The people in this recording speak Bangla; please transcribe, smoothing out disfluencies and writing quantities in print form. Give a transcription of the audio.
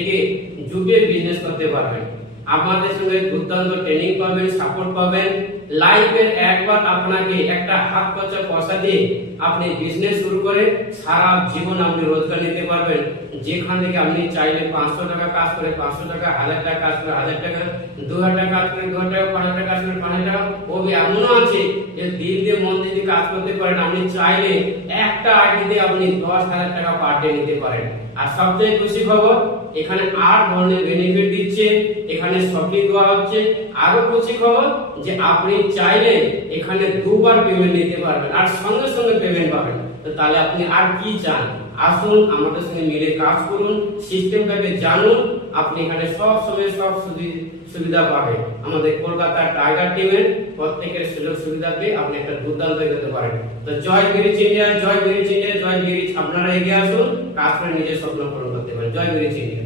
থেকে যুগে বিজনেস করতে পারবেন। আমাদের সঙ্গে দুর্দান্ত ট্রেনিং পাবেন, সাপোর্ট পাবেন। লাইফের একবার আপনাকে একটা হাত খরচা পয়সা দিয়ে আপনি বিজনেস শুরু করে সারা জীবন আপনি রোজগার নিতে পারবেন। যেখান থেকে আপনি চাইলে 500 টাকা কাজ করে 500 টাকা, 1000 টাকা কাজ করে 1000 টাকা, 2000 টাকা কাজ করে 2000 টাকা, 5000 টাকা কাজ করে 5000 টাকা। ওবি এমনও আছে যে দিল দিয়ে মন দিয়ে কাজ করতে পারেন। আপনি চাইলে একটা আইডিতে আপনি 10,000 টাকা পার ডে নিতে পারেন। আর সবচেয়ে খুশি খবর, এখানে 8 ধরনের বেনিফিট দিচ্ছে, এখানে শপিং দেওয়া হচ্ছে। আরো খুশি খবর যে আপনি চাইলে এখানে 2 বার পেমেন্ট নিতে পারবেন আর সঙ্গে সঙ্গে পেমেন্ট পাবেন। তো তাহলে আপনি আর কি চান? আসুন আমাদের সঙ্গে মিলে কাজ করুন, সিস্টেমটাকে জানুন। আপনি এখানে সব সময় সব সুবিধা পাবেন। আমাদের কলকাতা টাইগার টিমের প্রত্যেকের সুযোগ সুবিধা পেয়ে আপনি একটা দুর্দান্ত হয়ে যেতে পারেন। তো জয় ব্রিজ ইন্ডিয়া, জয় ব্রিজ ইন্ডিয়া, জয় ব্রিজ। আপনারা এগিয়ে আসুন, কাজ করে নিজের স্বপ্ন পূরণ করতে পারেন। জয় ব্রিজ ইন্ডিয়া।